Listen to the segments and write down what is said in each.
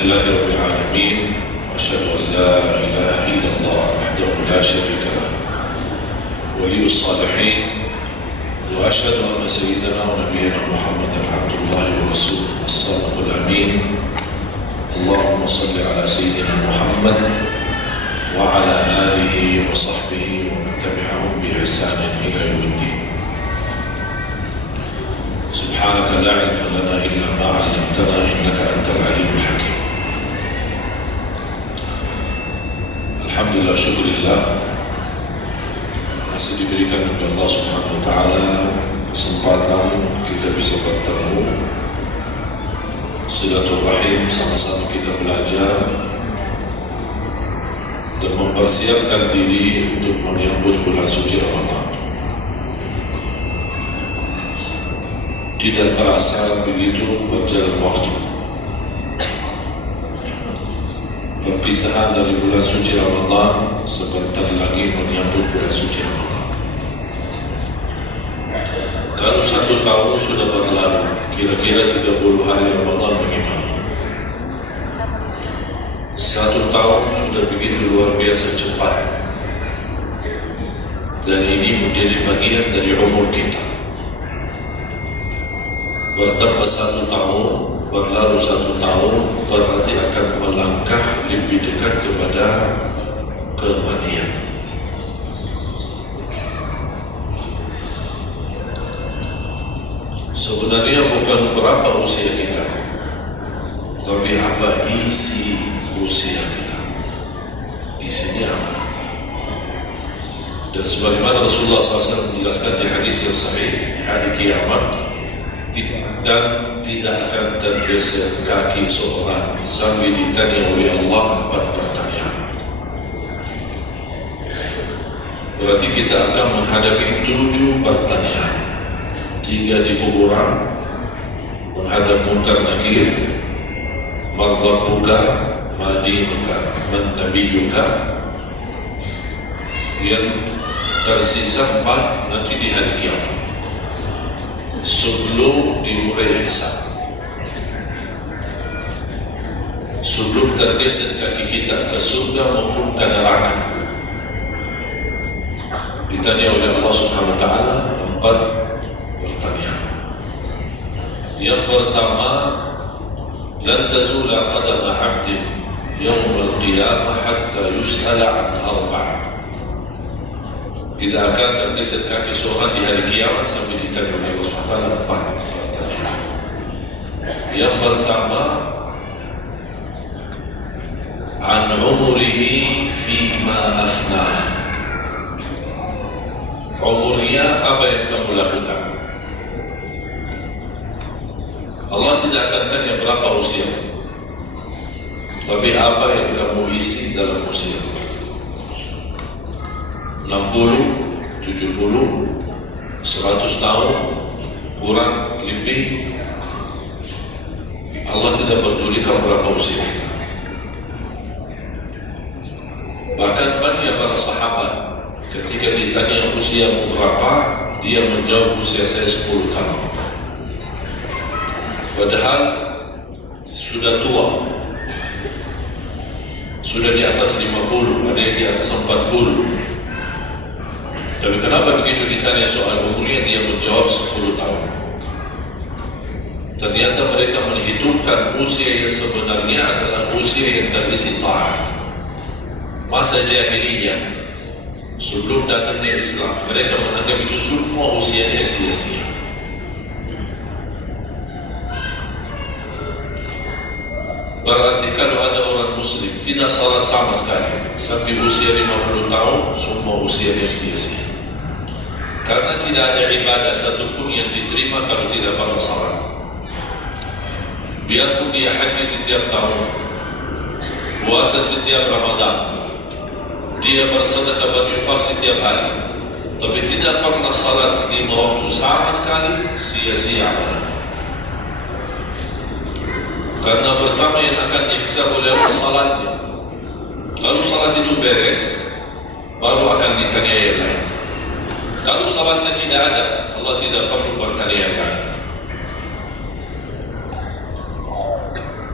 لله رب العالمين وأشهد أن لا إله إلا الله وحده لا شريك له ولي الصالحين وأشهد أن سيدنا ونبينا محمدا عبد الله ورسوله الصادق الأمين. اللهم صل على سيدنا محمد وعلى آله وصحبه ومن تبعهم بإحسان إلى يوم الدين. سبحانك لا علم لنا إلا ما علمتنا إنك أنت العليم الحكيم. Alhamdulillah, syukurillah, masih diberikan oleh Allah Subhanahu wa Ta'ala kesempatan kita bisa bertemu, silaturahim, sama-sama kita belajar dan mempersiapkan diri untuk menyambut bulan suci Ramadan. Tidak terasa begitu berjalan waktu. Perpisahan dari bulan suci Ramadan, sebentar lagi menyambut bulan suci Ramadan. Kalau 1 tahun sudah berlalu, kira-kira 30 hari Ramadan bagaimana? 1 tahun sudah begitu luar biasa cepat. Dan ini menjadi bagian dari umur kita. Bertambah 1 tahun, berlalu 1 tahun, berarti akan melangkah lebih dekat kepada kematian. Sebenarnya bukan berapa usia kita, tapi apa isi usia kita. Isinya apa? Dan sebagaimana Rasulullah SAW menjelaskan di hadis yang sahih, hari kiamat dan tidak akan tergeser kaki seorang sampai ditanya oleh Allah 4 pertanyaan. Berarti kita akan menghadapi 7 pertanyaan. 3 di kuburan, menghadap munkar nakir, man rabbuka, ma dinuka, man nabiyuka. Yang tersisa 4 nanti di hari kiamat, sebelum dimulai hisab, sebelum tergeser kaki kita ke surga maupun ke neraka. Ditanya oleh Allah Subhanahu wa Ta'ala 4 pertanyaan. Yang pertama, lan tazula qadama 'abdin yawm al-qiyamah hatta yus'ala 'an 4. Tidak akan tergeser kaki seorang di hari kiamat sampai ditanya oleh Allah SWT 4 pertanyaan. Yang pertama, an umurihi fima afnah. Umurnya apa yang kamu lakukan? Allah tidak akan tanya berapa usia, tapi apa yang kamu isi dalam usia. 60, 70, 100 tahun, kurang, lebih, Allah tidak pedulikan berapa usia kita. Bahkan banyak para sahabat ketika ditanya usiamu berapa, dia menjawab usia saya 10 tahun. Padahal sudah tua, sudah di atas 50, ada yang di atas 40. Tapi kenapa begitu ditanya soal umurnya dia menjawab 10 tahun? Ternyata mereka menghitungkan usia yang sebenarnya adalah usia yang terisi taat. Masa jahiliyah, sebelum datangnya Islam, mereka menganggap itu semua usianya sia-sia. Berarti kalau ada orang muslim tidak salat sama sekali sampai usia 50 tahun, semua usianya sia-sia. Karena tidak ada ibadah satupun yang diterima kalau tidak pernah salat. Biarpun dia haji setiap tahun, puasa setiap Ramadan, dia bersedekah berinfak setiap hari, tapi tidak pernah salat 5 waktu sama sekali, sia-sia amalnya. Karena pertama yang akan dihisab oleh Allah salatnya. Kalau salat itu beres, baru akan ditanya yang lain. Kalau salatnya tidak ada, Allah tidak perlu bertanya.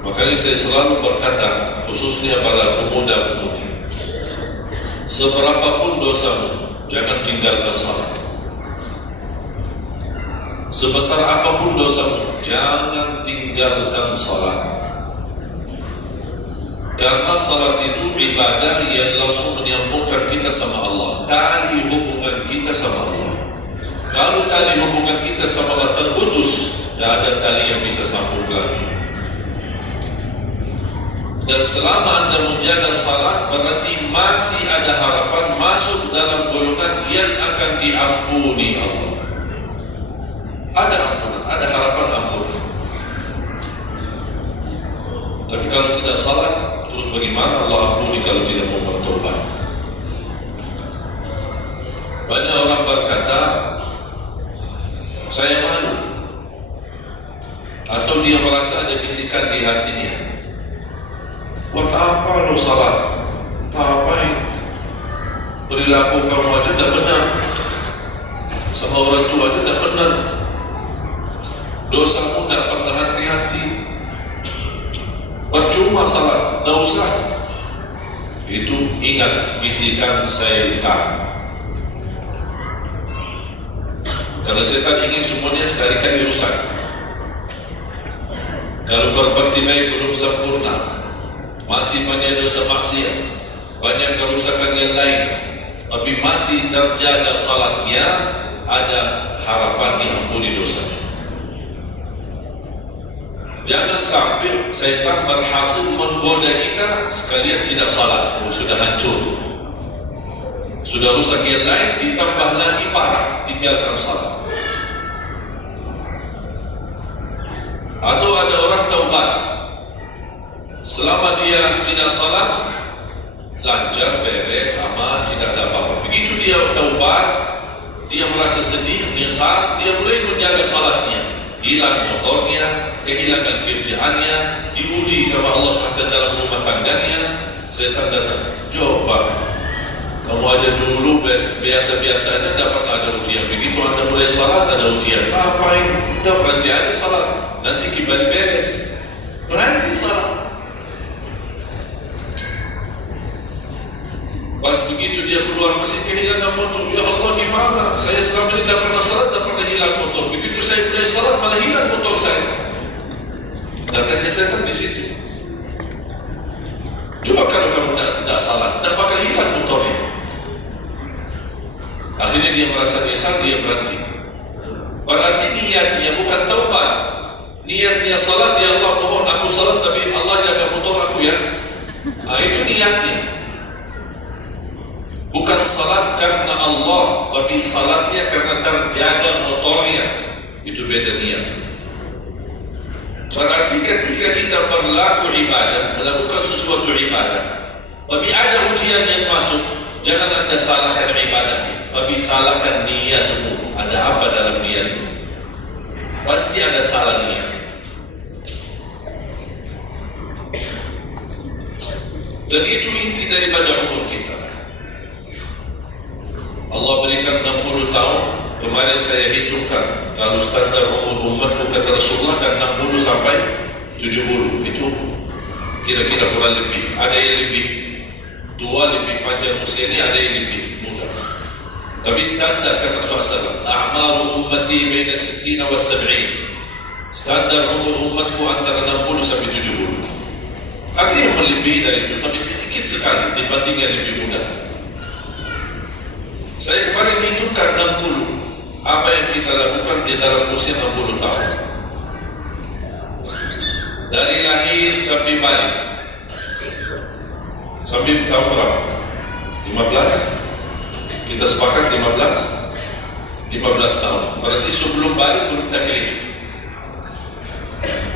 Makanya saya selalu berkata, khususnya pada pemuda-pemudi, seberapapun dosamu, jangan tinggalkan salat. Sebesar apapun dosamu, jangan tinggalkan salat. Karena salat itu ibadah yang langsung menyambungkan kita sama Allah, tali hubungan kita sama Allah. Kalau tali hubungan kita sama Allah terputus, tidak ada tali yang bisa sambung lagi. Dan selama Anda menjaga salat, berarti masih ada harapan masuk dalam golongan yang akan diampuni Allah. Ada ampunan, ada harapan ampunan. Tapi kalau tidak salat, terus bagaimana Allah ampuni kalau tidak mau bertobat? Banyak orang berkata, saya malu, atau dia merasa ada bisikan di hatinya, buat apa lo salat? Tak apa ini, perilaku kamu aja tidak benar, sama orang tua aja tidak benar, dosamu tidak pernah hati-hati, percuma salat, tidak usah. Itu ingat bisikan syaitan. Karena setan ingin semuanya sekali-kali rusak. Kalau berbakti baik belum sempurna, masih banyak dosa maksiat, banyak kerusakan yang lain, tapi masih terjaga salatnya, ada harapan diampuni dosanya. Jangan sampai syaitan berhasil menggoda kita sekalian tidak salat, sudah hancur, sudah rusak yang lain, ditambah lagi parah, tinggalkan salat. Atau ada orang taubat, selama dia tidak salat, lancar, beres, aman, tidak ada apa-apa. Begitu dia taubat, dia merasa sedih, menyesal, dia mulai menjaga salatnya, hilang motornya, kehilangan kerjaannya, diuji sama Allah SWT dalam rumah tangganya. Setan datang, coba kamu ada dulu biasa-biasanya tidak pernah ada ujian, begitu Anda mulai salat ada ujian. Apa ini? Tidak berhenti ada salat, nanti kembali beres, berhenti salat. Pas begitu dia keluar masih kehilangan motor. Ya Allah, gimana? Saya selama ini tidak pernah salat, tidak pernah hilang motor. Begitu saya mulai salat malah hilang motor saya. Datangnya setan di situ. Coba kalau kamu tidak salat, tidak bakal hilang motornya. Akhirnya dia merasa nyesal, dia berhenti. Berarti niatnya bukan taubat, niatnya salat. Ya Allah, mohon aku salat tapi Allah jaga motor aku ya. Nah, itu niatnya. Bukan salat karena Allah, tapi salatnya karena terjaga motornya. Itu beda niat. Berarti ketika kita berlaku ibadah, melakukan sesuatu ibadah, tapi ada ujian yang masuk, jangan Anda salahkan ibadahnya, tapi salahkan niatmu. Ada apa dalam niatmu? Pasti ada salah niat. Dan itu inti daripada umur kita. Allah berikan 60 tahun. Kemarin saya hitungkan, kalau standar umur umatku kata Rasulullah kan 60 sampai 70. Itu kira-kira kurang lebih. Ada yang lebih tua, lebih panjang usia ini, ada yang lebih muda. Tapi standar kata Rasulullah, a'maru ummati baina 60 wa 70. Standar umur umatku antara 60 sampai 70. Ada yang melebihi dari itu, tapi sedikit sekali dibanding yang lebih muda. Saya kemarin hitungkan 60. Apa yang kita lakukan di dalam usia 60 tahun? Dari lahir sampai balik. Sampai tahun berapa? 15? Kita sepakat 15? 15 tahun. Berarti sebelum balik belum taklif.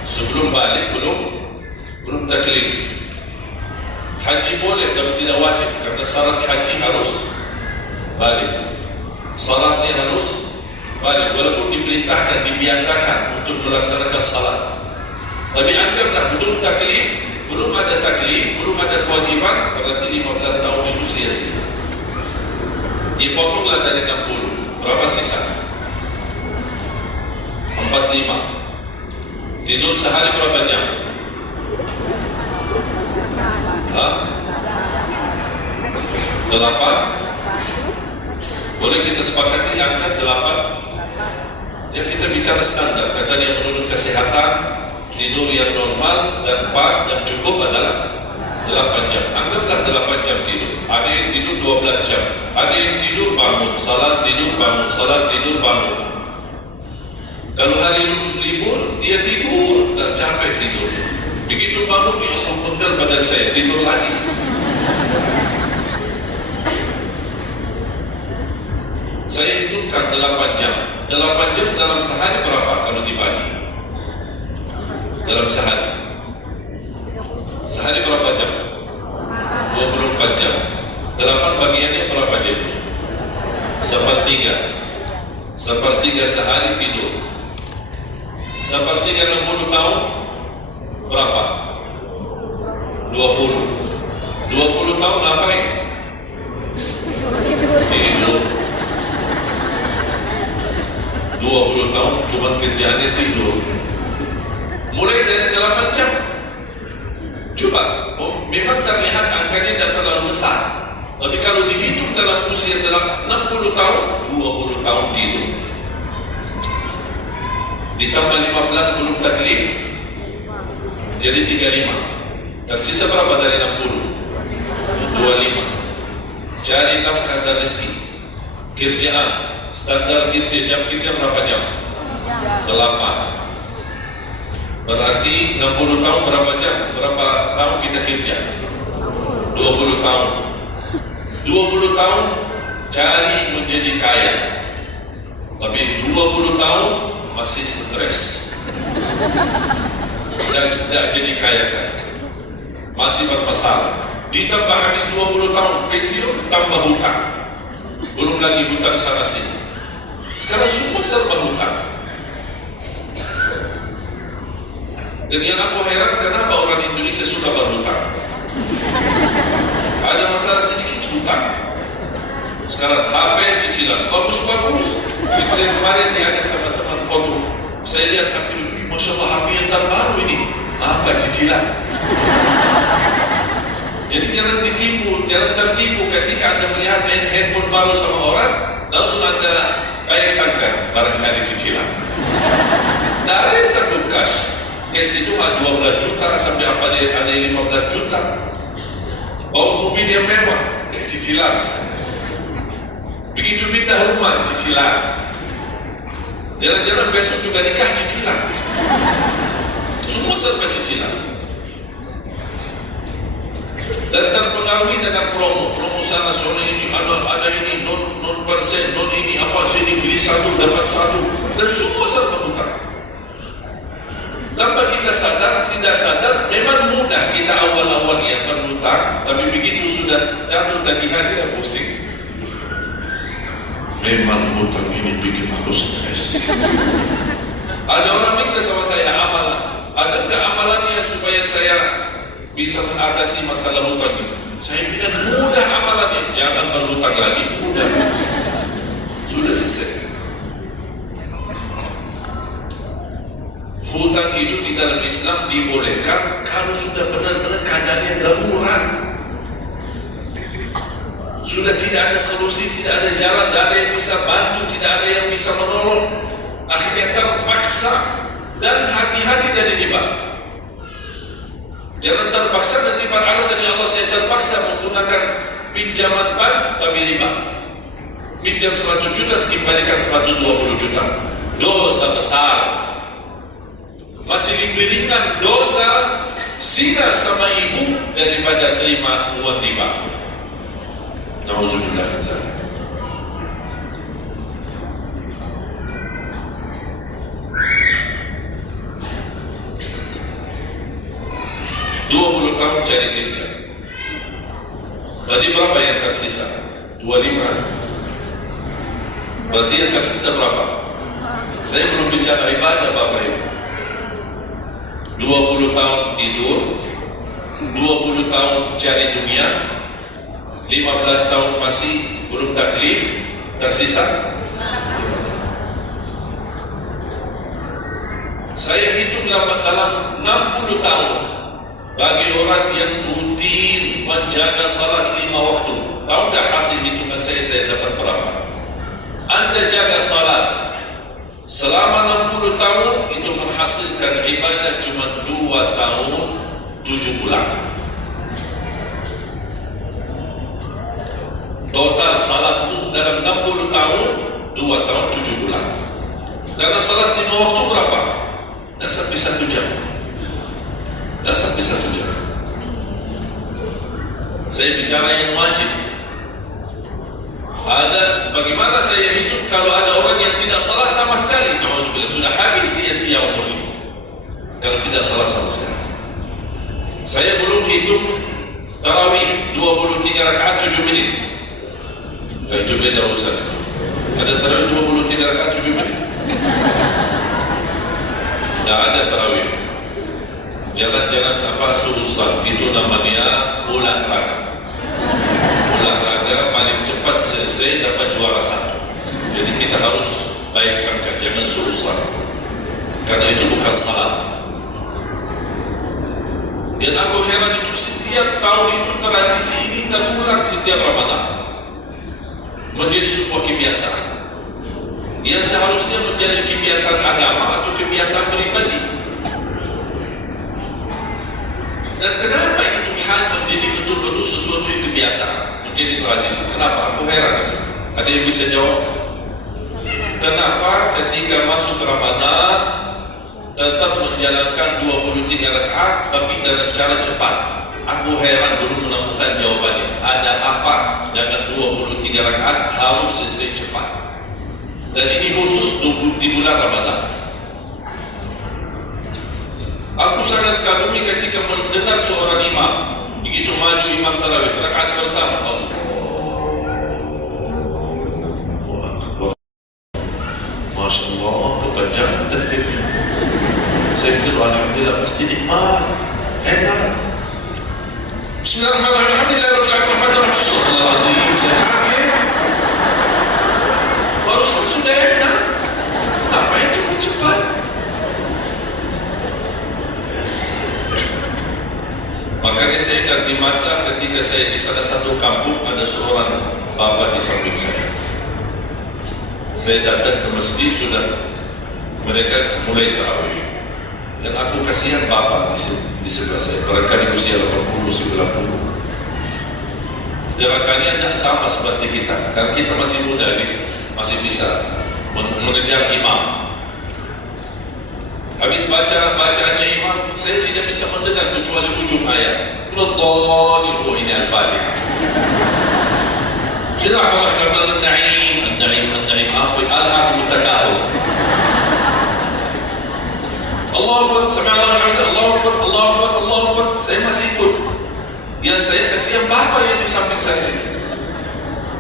Sebelum balik belum taklif. Haji boleh tapi tidak wajib, karena syarat haji harus balik. Salatnya harus balik, walaupun diperintahkan, dibiasakan untuk melaksanakan salat. Tapi anggaplah belum taklif, belum ada taklif, belum ada kewajiban, berarti 15 tahun itu sia-sia. Dipotonglah dari 60, berapa sisa? 45. Tidur sehari berapa jam? 8. Boleh kita sepakati angka 8. Ya, kita bicara standar. Katanya menurut kesehatan, tidur yang normal dan pas dan cukup adalah 8 jam. Anggaplah 8 jam tidur. Ada yang tidur 12 jam. Ada yang tidur bangun, salat tidur bangun, salat tidur bangun. Kalau hari libur, dia tidur dan capek tidur. Begitu bangun, ya Allah, pegal badan saya, tidur lagi. Saya hitungkan 8 jam. 8 jam dalam sehari berapa kalau dibagi? Dalam sehari. Sehari berapa jam? 24 jam. 8 bagiannya berapa jadi? 1/3. 1/3 sehari tidur. 1/3 60 tahun berapa? 20. 20 tahun ngapain? Tidur. 20 tahun cuma kerjaannya tidur. Mulai dari 8 jam. Coba, memang terlihat angkanya tidak terlalu besar. Tapi kalau dihitung dalam usia dalam 60 tahun, 20 tahun tidur. Ditambah 15 belum taklif, jadi 35. Tersisa berapa dari 60? 25. Cari nafkah dan rezeki. Kerjaan, standar kerja, jam kerja berapa jam? 8. Berarti 60 tahun berapa jam? Berapa tahun kita kerja? 20 tahun. 20 tahun cari menjadi kaya. Tapi 20 tahun masih stres. Tidak jadi kaya. Masih bermasalah. Ditambah habis 20 tahun pensiun, tambah hutang. Belum lagi hutang sana sini. Sekarang semua serba hutang. Dan yang aku heran, kenapa orang Indonesia suka berhutang? Ada masalah sedikit hutang. Sekarang HP cicilan, bagus-bagus. Saya kemarin diajak sama teman foto. Saya lihat HP ini, Masya Allah HP yang terbaru ini. Apa cicilan? Jadi jangan ditipu, jangan tertipu ketika Anda melihat handphone baru sama orang, langsung Anda baik sangka barangkali cicilan. Dari satu cash. Kes itu 12 juta sampai apa ada 15 juta. Bawa mobil yang mewah, kayak cicilan. Begitu pindah rumah, cicilan. Jalan-jalan besok juga nikah, cicilan. Semua serba cicilan. Dan terpengaruhi dengan promo sana sore ini ada ini 0%, non ini apa sini beli satu dapat satu, dan semua serba hutang. Tanpa kita sadar, tidak sadar, memang mudah kita awal-awal yang berhutang, tapi begitu sudah jatuh tagihan dia pusing. Memang hutang ini bikin aku stres. Ada orang minta sama saya amalan. Ada enggak amalannya supaya saya bisa mengatasi masalah hutang ini? Saya bilang mudah amalannya, jangan berhutang lagi, mudah. Sudah selesai. Hutang itu di dalam Islam dibolehkan kalau sudah benar-benar keadaannya darurat. Sudah tidak ada solusi, tidak ada jalan, tidak ada yang bisa bantu, tidak ada yang bisa menolong. Akhirnya terpaksa, dan hati-hati dari riba. Jangan terpaksa nanti beralasan, ya Allah saya terpaksa menggunakan pinjaman bank tapi riba. Pinjam 100 juta dikembalikan 120 juta. Dosa besar. Masih lebih ringan dosa zina sama ibu daripada terima uang riba. Nauzubillah min dzalik. tahun cari kerja. Tadi berapa yang tersisa? 25. Berarti yang tersisa berapa? Saya belum bicara ibadah Bapak Ibu. 20 tahun tidur, 20 tahun cari dunia, 15 tahun masih belum taklif, tersisa. Saya hitung dalam 60 tahun bagi orang yang rutin menjaga salat 5 waktu. Tahu tak hasil hitungan saya dapat berapa? Anda jaga salat selama 60 tahun, itu menghasilkan ibadah cuma 2 tahun 7 bulan. Total salatmu dalam 60 tahun 2 tahun 7 bulan. Karena salat 5 waktu berapa? Dah sampai 1 jam. Dah sampai 1 jam. Saya bicara yang wajib. Ada, bagaimana saya hidup kalau ada orang yang tidak salat sama sekali? Alhamdulillah, sudah habis sia-sia umurnya kalau tidak salat sama sekali. Saya belum hidup tarawih 23 rakaat 7 menit. Itu beda urusan. Ada tarawih 23 rakaat 7 menit? Tidak ada tarawih. Jangan apa susah. Itu namanya olahraga. Olahraga paling cepat selesai dapat juara 1. Jadi kita harus baik sangka, jangan susah. Karena itu bukan salat. Dan aku heran itu setiap tahun itu tradisi ini terulang setiap Ramadan. Menjadi sebuah kebiasaan. Yang seharusnya menjadi kebiasaan agama atau kebiasaan pribadi. Dan kenapa itu hal menjadi betul-betul sesuatu yang kebiasaan, menjadi tradisi? Kenapa? Aku heran. Ada yang bisa jawab? Kenapa ketika masuk Ramadan tetap menjalankan 23 rakaat tapi dalam cara cepat? Aku heran belum menemukan jawabannya. Ada apa dengan 23 rakaat harus selesai cepat? Dan ini khusus di bulan Ramadan. Aku sangat kagumi ketika mendengar seorang imam begitu maju imam tarawih rakaat pertama, Allahu Akbar, Masya Allah, kepanjangan takbirnya. Saya kira alhamdulillah pasti nikmat, enak. Bismillahirrahmanirrahim, alhamdulillahirrahmanirrahim, sallallahu alaihi wasallam. Saya kaget, barusan sudah enak, ngapain cepat-cepat? Makanya saya ingat di masa ketika saya di salah satu kampung, ada seorang bapa di samping saya. Saya datang ke masjid, sudah mereka mulai tarawih. Dan aku kasihan bapa di sebelah saya, barangkali usia 80-90. Gerakannya tidak sama seperti kita, karena kita masih muda, masih bisa mengejar imam. Habis bacaannya imam, saya tidak bisa mendengar kecuali ujung ayat. Ini Al-Fatihah. Bismillahirrahmanirrahim. An-Na'im. Alhaakumut takatsur. Allahu Akbar, sami'allahu liman hamidah, Allahu Akbar, Allahu Akbar, Allahu Akbar. Saya masih ikut. Yang saya kasihan bapa yang di samping saya.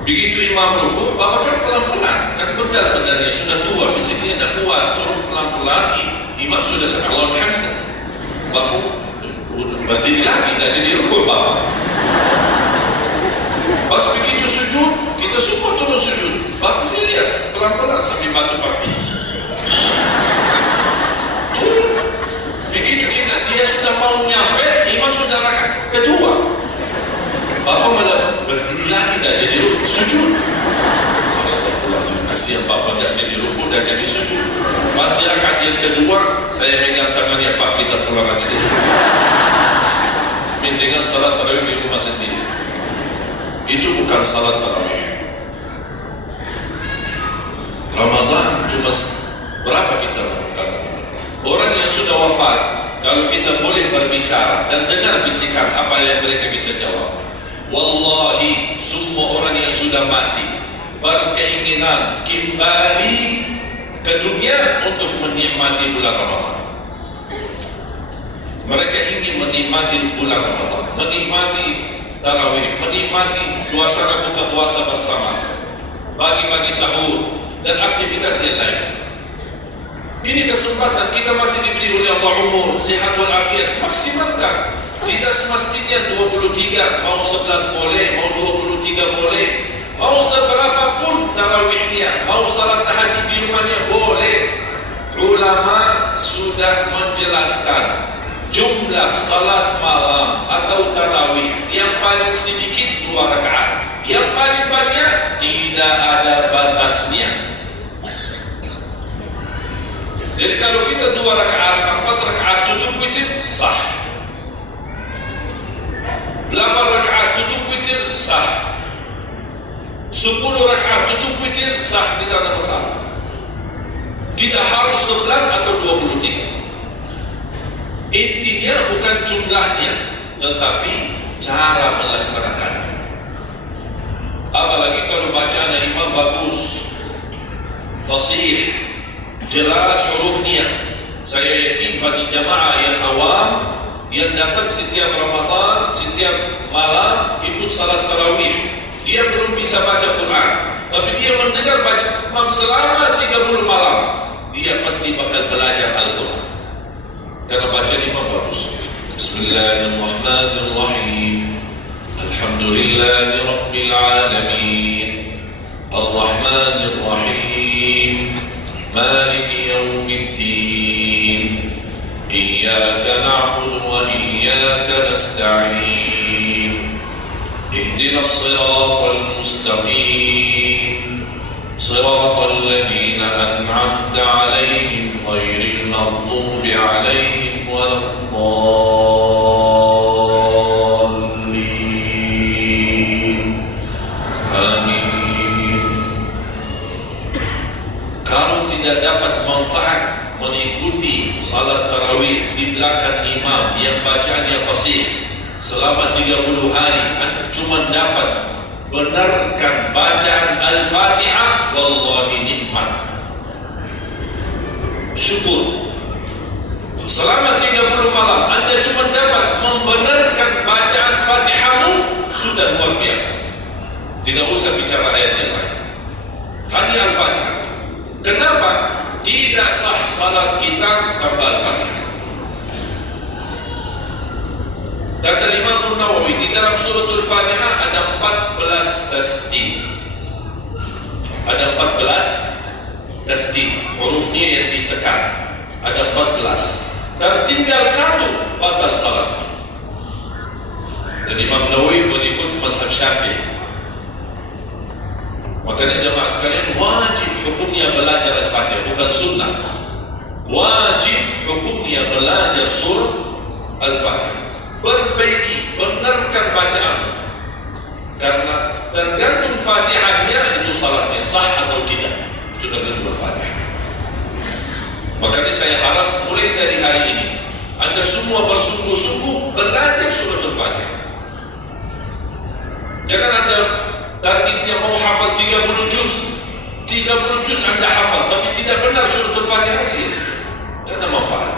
Begitu imam rukuk, bapa kan pelan-pelan, kan benar-benarnya sudah tua, fisiknya tidak kuat, turun pelan-pelan. Imam sudah sampai Allah Muhammad, bapak berdiri lagi, dah jadi rukuk bapa. Pas begitu sujud, kita semua turun sujud. Bapak saya lihat pelan-pelan sambil batu-batu. Turun. Begitu dia sudah mau nyampe, imam sudah rakaat kedua. Bapak malah berdiri lagi, dah jadi sujud. Astagfirullahaladzim, kasihan bapak dah jadi rukuk, dah jadi sujud. Pasti rakaat yang kedua, saya pegang tangannya, Pak, kita pulang aja deh. Dengan salat tarawih di rumah sendiri. Itu bukan salat tarawih. Ramadan cuma berapa kita lakukan? Orang yang sudah wafat, kalau kita boleh berbicara dan dengar bisikan apa yang mereka bisa jawab. Wallahi, semua orang yang sudah mati berkeinginan kembali ke dunia untuk menikmati bulan Ramadan. Mereka ingin menikmati bulan Ramadan, menikmati tarawih, menikmati suasana buka puasa bersama, bagi-bagi sahur dan aktivitas yang lain. Ini kesempatan kita masih diberi oleh Allah umur, sehat walafiat, maksimalkan. Tidak semestinya 23, mau 11 boleh, mau 23 boleh, mau seberapapun tarawihnya, mau salat tahajud di rumahnya boleh. Ulama sudah menjelaskan jumlah salat malam atau tarawih yang paling sedikit 2 rakaat, yang paling banyak tidak ada batasnya. Jadi kalau kita 2 rakaat, 4 rakaat tutup witir, sah. 8 rakaat tutup witir, sah. 10 rakaat tutup witir, sah, tidak ada masalah. Tidak harus 11 atau 23. Intinya bukan jumlahnya, tetapi cara melaksanakannya. Apalagi kalau bacaan imam bagus, fasih, jelas hurufnya. Saya yakin bagi jamaah yang awam yang datang setiap Ramadan, setiap malam ikut salat tarawih, dia belum bisa baca Quran, tapi dia mendengar baca imam selama 30 malam, dia pasti bakal belajar Al-Quran karena baca imam bagus. Bismillahirrahmanirrahim. Alhamdulillahi Rabbil Alamin, Ar-Rahmanirrahim, Maliki Yawmiddin, Iyyaka na'budu wa iyyaka nasta'in, Ihdinas siratal mustaqim, siratal ladzina an'amta 'alaihim ghairil maghdubi 'alaihim waladdallin. Amin. Kalau tidak dapat manfaat mengikuti salat tarawih di belakang imam yang bacaannya fasih selama 30 hari, anda cuma dapat benarkan bacaan Al-Fatihah, wallahi nikmat, syukur. Selama 30 malam anda cuma dapat membenarkan bacaan Fatihahmu, sudah luar biasa. Tidak usah bicara ayat yang lain, hanya Al-Fatihah. Kenapa? Tidak sah salat kita tanpa Al-Fatihah. Kata Imam Nawawi, di dalam suratul Fatihah ada 14 tasdid. Ada 14 tasdid, hurufnya yang ditekan. Ada 14. Tertinggal 1, batal salat. Dan Imam Nawawi mengikut mazhab Syafi'i. Makanya jemaah sekalian, wajib hukumnya belajar Al-Fatihah, bukan sunnah. Wajib hukumnya belajar surah Al-Fatihah. Perbaiki, benarkan bacaan, karena tergantung Fatihahnya itu salatnya sah atau tidak, itu tergantung Al-Fatihah. Makanya saya harap mulai dari hari ini anda semua bersungguh-sungguh belajar surah Al-Fatihah. Jangan anda targetnya mau hafal 30 juz anda hafal, tapi tidak benar surah Al-Fatihah, sia-sia, tidak ada manfaat.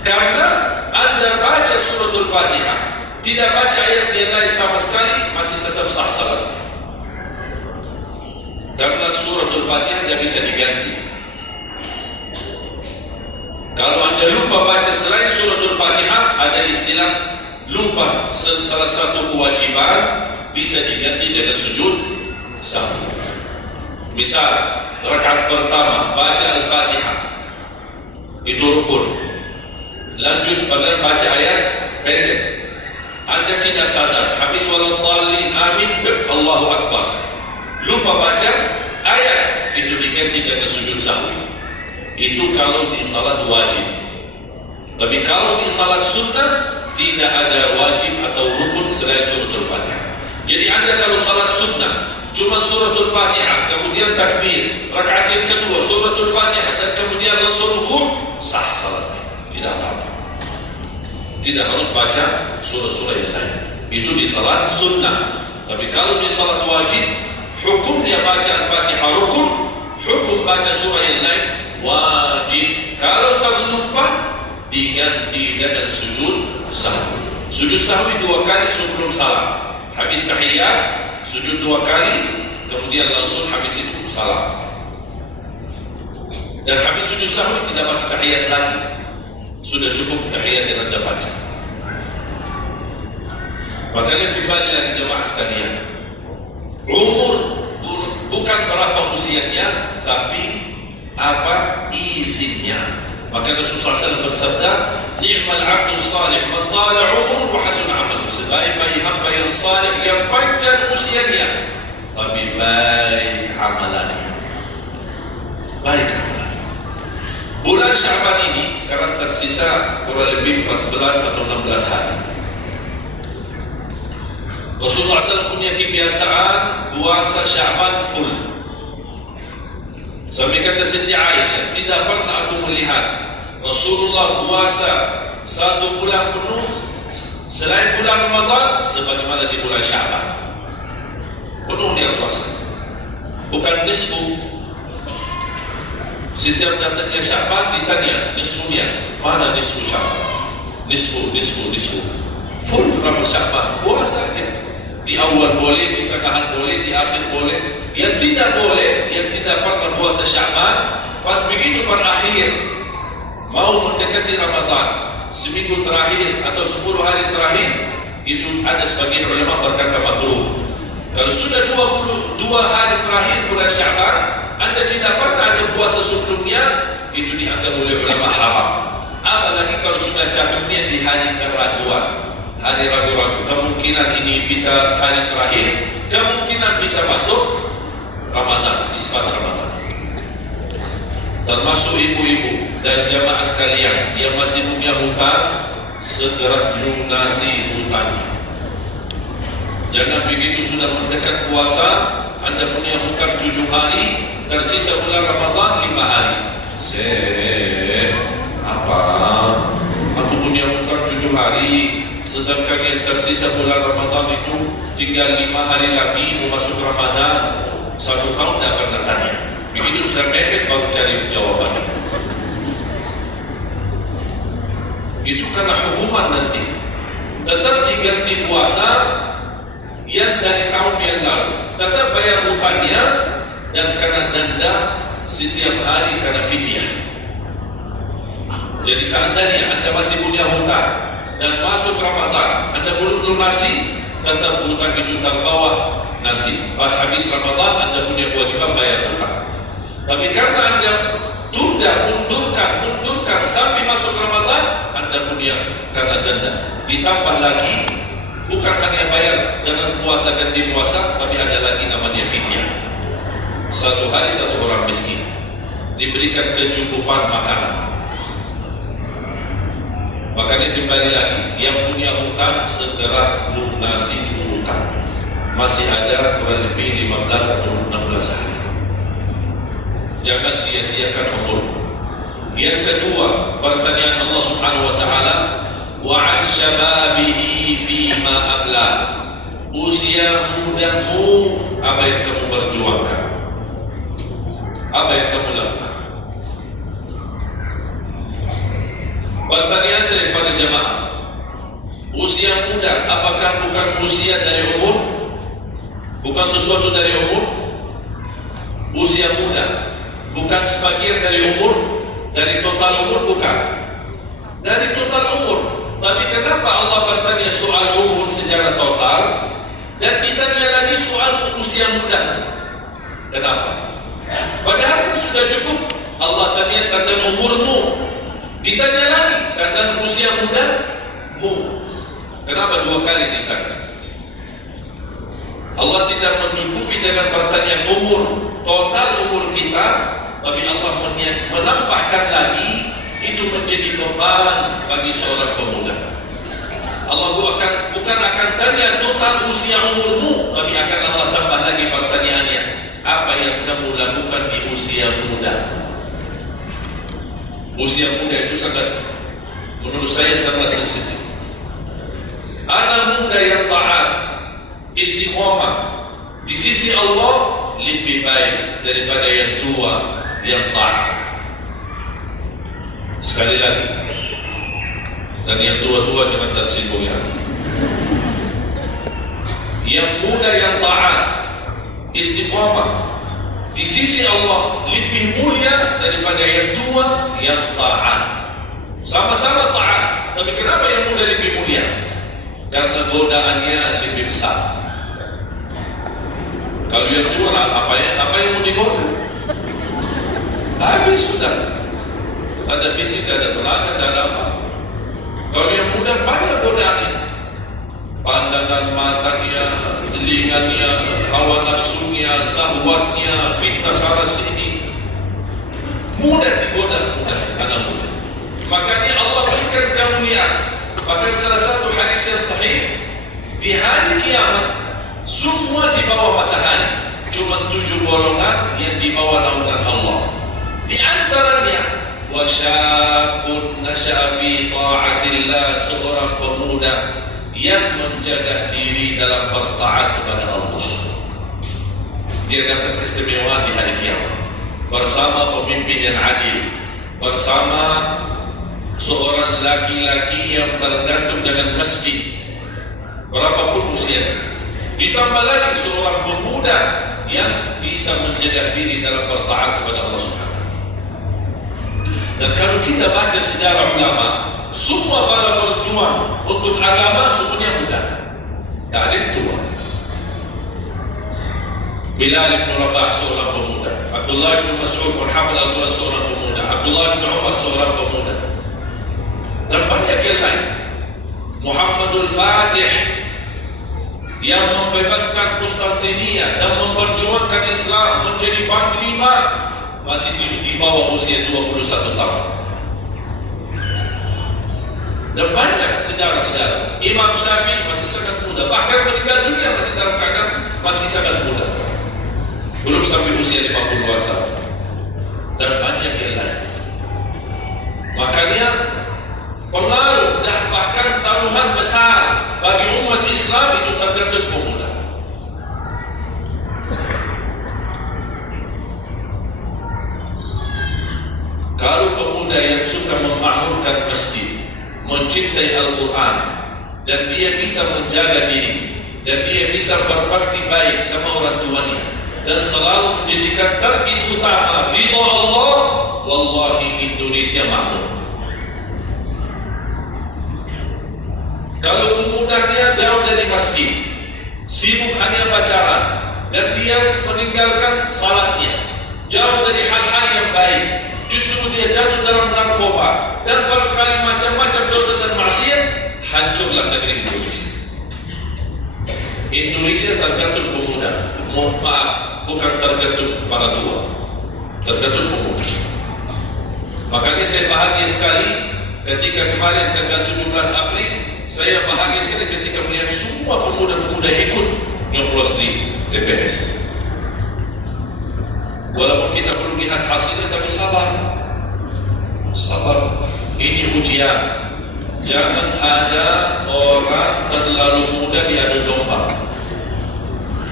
Karena anda baca surah Al-Fatihah, tidak baca ayat yang lain sama sekali, masih tetap sah salatnya. Karena surah Al-Fatihah tidak bisa diganti. Kalau anda lupa baca selain surah Al-Fatihah, ada istilah lupa salah satu kewajiban, bisa diganti dengan sujud sahwi. Misal rakaat pertama baca Al-Fatihah, itu rukun. Lanjut pada baca ayat pendek, anda tidak sadar habis waladdallin amin, Allahu Akbar, lupa baca ayat, itu diganti dengan sujud sahwi. Itu kalau di salat wajib. Tapi kalau di salat sunnah tidak ada wajib atau rukun selain surah Al-Fatihah. Jadi anda kalau salat sunnah cuma surah Al-Fatihah, kemudian takbir, rakaat yang kedua surah Al-Fatihah, dan kemudian langsung rukun, sah salatnya, tidak apa-apa. Tidak harus baca surah-surah yang lain. Itu di salat sunnah. Tapi kalau di salat wajib, hukumnya baca Al-Fatihah rukun, hukum baca surah yang lain wajib. Kalau terlupa, diganti dengan sujud sahwi. Sujud sahwi 2 kali sebelum salam. Habis tahiyat, sujud 2 kali, kemudian langsung habis itu salam. Dan habis sujud sahwi tidak pakai tahiyat lagi, sudah cukup tahiyat yang anda baca. Makanya kembali lagi jemaah sekalian, umur bukan berapa usianya, tapi apa isinya. Maka Rasulullah SAW bersabda, "Ni'mal 'abdus salih man tala 'umruhu wa hasuna 'amaluhu." Sebaik-baik hamba yang salih yang panjang usianya, tapi baik amalannya. Baik amalannya. Bulan Syaban ini sekarang tersisa kurang lebih 14 atau 16 hari. Rasulullah SAW punya kebiasaan puasa Syaban full. Sampai kata Siti Aisyah, tidak pernah aku melihat Rasulullah puasa 1 bulan penuh selain bulan Ramadan sebagaimana di bulan Syaban. Penuh dia puasa, bukan nisfu. Setiap datangnya Syaban ditanya nisfunya, mana nisfu Syaban? Nisfu. Full Ramadan Syaban, puasa aja. Di awal boleh, di tengahan boleh, di akhir boleh. Yang tidak boleh, yang tidak pernah puasa Syaban, pas begitu berakhir mau mendekati Ramadan, seminggu terakhir atau 10 hari terakhir, itu ada sebagian ulama berkata makruh. Kalau sudah 22 hari terakhir bulan Syaban, Anda tidak pernah ada puasa sebelumnya, itu dianggap oleh ulama haram. Apalagi kalau sudah jatuhnya di hari keraguan, hari ragu-ragu, kemungkinan ini bisa hari terakhir, kemungkinan bisa masuk Ramadan, isbat Ramadan. Termasuk ibu-ibu dan jamaah sekalian yang masih punya hutang, segera lunasi hutangnya. Jangan begitu sudah mendekat puasa, Anda punya hutang 7 hari, tersisa bulan Ramadan 5 hari. Apa? Aku punya hutang 7 hari, sedangkan yang tersisa bulan Ramadan itu tinggal 5 hari lagi mau masuk Ramadan. 1 tahun tidak pernah tanya. Begitu sudah mepet baru cari jawabannya. Itu karena hukuman nanti. Tetap diganti puasa yang dari tahun yang lalu, tetap bayar hutangnya, dan karena denda setiap hari karena fidyah. Jadi seandainya Anda masih punya hutang dan masuk Ramadan, Anda belum lunasi, tetap hutang itu terbawa. Nanti pas habis Ramadan Anda punya kewajiban bayar hutang. Tapi karena Anda mundurkan sampai masuk Ramadan, Anda punya karena denda. Ditambah lagi, bukan hanya bayar dengan puasa ganti puasa, tapi ada lagi namanya fidyah. 1 hari 1 orang miskin diberikan kecukupan makanan. Makanya kembali lagi, yang punya hutang segera lunasi hutang. Masih ada kurang lebih 15 atau 16 hari. Jangan sia-siakan umur. Yang kedua, pertanyaan Allah Subhanahu wa taala, wa 'an syababihi fima abla. Usia mudamu, apa yang kamu perjuangkan? Apa yang kamu lakukan? Pertanyaan saya kepada jamaah, usia muda apakah bukan usia dari umur? Bukan sesuatu dari umur? Usia muda bukan sebagian dari umur, dari total umur? Bukan dari total umur. Tapi kenapa Allah bertanya soal umur secara total dan ditanya lagi soal usia muda? Kenapa? Padahal kan sudah cukup Allah tanya tentang umurmu, ditanya lagi tentang usia mudamu. Kenapa 2 kali ditanya? Allah tidak mencukupi dengan pertanyaan umur, total umur kita, tapi Allah menambahkan lagi, itu menjadi beban bagi seorang pemuda. Allah bukan akan tanya total usia umurmu, tapi akan Allah tambah lagi pertanyaannya, apa yang kamu lakukan di usia muda? Usia muda itu sangat, menurut saya sangat sensitif. Anak muda yang taat, istiqomah di sisi Allah lebih baik daripada yang tua yang taat. Sekali lagi, dan yang tua-tua jangan tersinggung ya. Yang muda yang taat, istiqomah di sisi Allah lebih mulia daripada yang tua yang taat. Sama-sama taat, tapi kenapa yang muda lebih mulia? Karena godaannya lebih besar. Kalau yang tua apa yang mau digoda? Habis sudah. ada fisik, ada tenaga, ada apa. Kalau yang muda banyak godaannya, pandangan matanya, telinganya, hawa nafsunya, sahwatnya, fitnah sana sini, mudah digoda, mudah anak muda. Makanya Allah berikan kemuliaan. Bahkan salah satu hadis yang sahih, di hari kiamat semua di bawah matahari, cuma 7 golongan yang di bawah naungan Allah. Di antaranya wasyabun nasya'a fi ta'atillah, seorang pemuda yang menjaga diri dalam bertaat kepada Allah. Dia dapat keistimewaan di hari kiamat bersama pemimpin yang adil, bersama seorang laki-laki yang tergantung dengan masjid berapapun usia. Ditambah lagi seorang pemuda yang bisa menjaga diri dalam bertaat kepada Allah Subhanahu. Dan kalau kita baca sejarah ulama, semua para berjuang untuk agama semuanya muda, tak ada yang tua. Bilal bin Rabah seorang pemuda, Abdullah bin Mas'ud penghafal Al-Quran seorang pemuda, Abdullah bin Umar seorang pemuda, dan banyak yang lain. Muhammadul Fatih yang membebaskan Konstantinia dan memperjuangkan Islam menjadi panglima, masih di bawah usia 21 tahun. Dan banyak sejarah-sejarah. Imam Syafi'i masih sangat muda, bahkan meninggal dunia masih dalam keadaan masih sangat muda, belum sampai usia 52 tahun. Dan banyak yang lain. Makanya pengaruh dan bahkan taruhan besar bagi umat Islam itu tergantung pemuda. Kalau pemuda yang suka memakmurkan masjid, mencintai Al-Quran, dan dia bisa menjaga diri, dan dia bisa berbakti baik sama orang tuanya, dan selalu menjadikan target utama ridha Allah, wallahi Indonesia makmur. Kalau pemuda dia jauh dari masjid, sibuk hanya pacaran, dan dia meninggalkan salatnya, jauh dari hal-hal yang baik, justru dia jatuh dalam narkoba dan berkali macam-macam dosa dan maksiat, hancurlah negeri Indonesia. Indonesia tergantung pemuda. Mohon maaf, bukan tergantung para tua, tergantung pemuda. Makanya saya bahagia sekali ketika kemarin tanggal 17 April, saya bahagia sekali ketika melihat semua pemuda-pemuda ikut nyoblos di TPS. Walaupun kita belum lihat hasilnya, tapi sabar. Sabar. Ini ujian. Jangan ada orang terlalu muda diadu domba.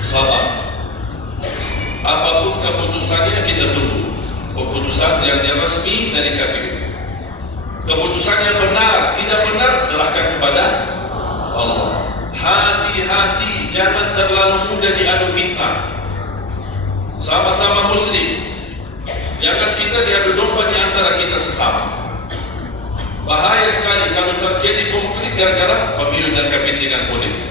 Sabar. Apapun keputusannya kita tunggu. Keputusan yang resmi dari KPU. Keputusan yang benar, tidak benar, serahkan kepada Allah. Hati-hati, jangan terlalu mudah diadu fitnah. Sama-sama muslim, jangan kita diadu domba di antara kita sesama. Bahaya sekali kalau terjadi konflik gara-gara pemilu dan kepentingan politik.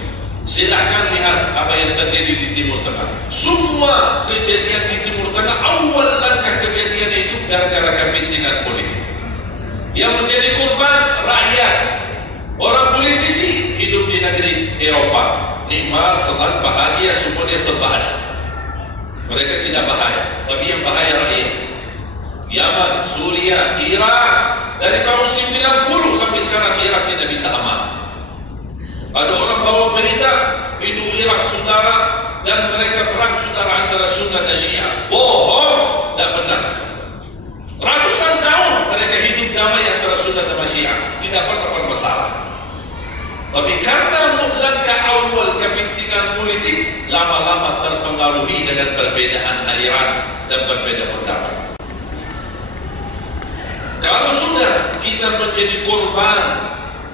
Silahkan lihat apa yang terjadi di Timur Tengah. Semua kejadian di Timur Tengah, awal langkah kejadian itu gara-gara kepentingan politik. Yang menjadi korban rakyat. Orang politisi hidup di negeri Eropa, nikmat, senang, bahagia, semuanya serba ada. Mereka tidak bahaya, tapi yang bahaya rakyat. Yaman, Suriah, Irak, dari tahun 90 sampai sekarang Irak tidak bisa aman. Ada orang bawa berita itu Irak saudara dan mereka perang saudara antara Sunni dan Syiah. Bohong, tidak benar. Ratusan tahun mereka hidup damai antara Sunni dan Syiah, tidak pernah bermasalah. Tapi karena langkah awal kepentingan politik, lama-lama terpengaruhi dengan perbedaan aliran dan berbeda pendapat. Kalau sudah kita menjadi korban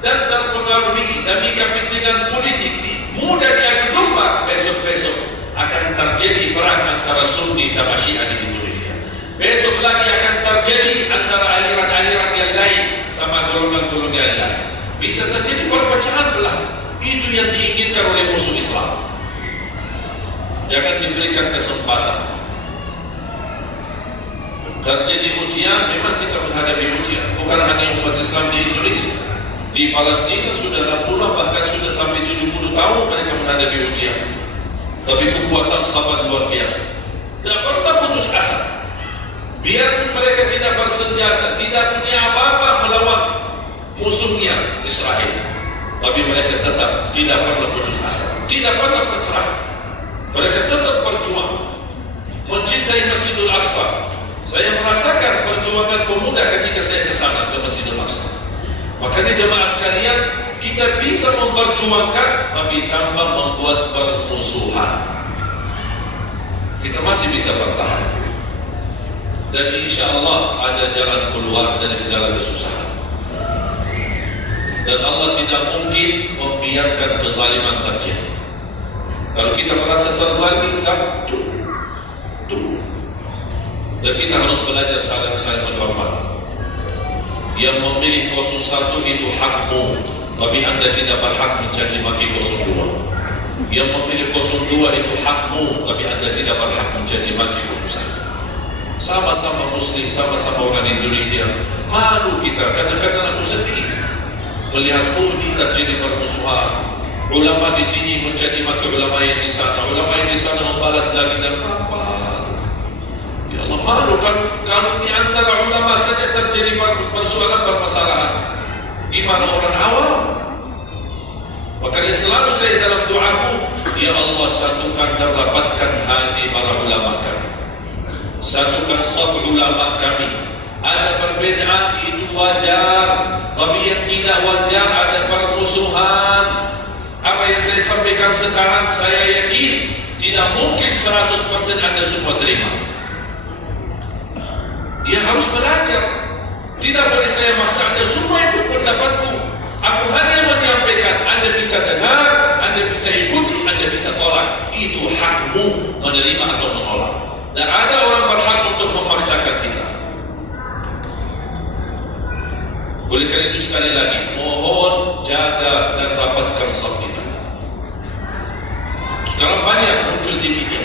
dan terpengaruhi demi kepentingan politik, mudah diadu domba, besok-besok akan terjadi perang antara Sunni sama Syiah di Indonesia. Besok lagi akan terjadi antara aliran-aliran yang lain sama golongan-golongan yang lain. Bisa terjadi perpecahan belah. Itu yang diinginkan oleh musuh Islam. Jangan diberikan kesempatan. Terjadi ujian, memang kita menghadapi ujian. Bukan hanya umat Islam di Indonesia. Di Palestina sudah 60 bahkan sudah sampai 70 tahun mereka menghadapi ujian. Tapi kekuatan sahabat luar biasa. Tidak pernah putus asa. Biarpun mereka tidak bersenjata, tidak punya apa-apa melawan musuhnya Israel, tapi mereka tetap tidak pernah putus asa, tidak pernah pasrah. Mereka tetap berjuang, mencintai Masjidil Aqsa. Saya merasakan perjuangan pemuda ketika saya ke sana, ke Masjidil Aqsa. Makanya jemaah sekalian, kita bisa memperjuangkan tapi tanpa membuat permusuhan. Kita masih bisa bertahan. Dan insya Allah ada jalan keluar dari segala kesusahan. Dan Allah tidak mungkin membiarkan kezaliman terjadi. Kalau kita merasa terzalim, tunggu. Dan kita harus belajar saling menghormati. Yang memilih 01 itu hakmu, tapi anda tidak berhak mencaci maki 02. Yang memilih 02 itu hakmu, tapi anda tidak berhak mencaci maki 01. Sama-sama Muslim, sama-sama orang Indonesia. Malu kita, kadang-kadang aku sedih melihat ini terjadi permusuhan. Ulama di sini mencaci maki ulama yang di sana, ulama yang di sana membalas lagi dan apa? Ya Allah, malu kalau di antara ulama saja terjadi persoalan permasalahan. Gimana orang awam? Makanya selalu saya dalam doaku, ya Allah satukan dan rapatkan hati para ulama kami. Satukan saf ulama kami. Ada perbedaan itu wajar, tapi yang tidak wajar ada permusuhan. Apa yang saya sampaikan sekarang saya yakin tidak mungkin 100% anda semua terima. Dia harus belajar. Tidak boleh saya maksa anda semua ikut pendapatku. Aku hanya menyampaikan, anda bisa dengar, anda bisa ikuti, anda bisa tolak. Itu hakmu menerima atau menolak. Dan ada orang berhak untuk memaksakan kita. Oleh karena itu sekali lagi, mohon jaga dan rapatkan saf kita. Sekarang banyak muncul di media.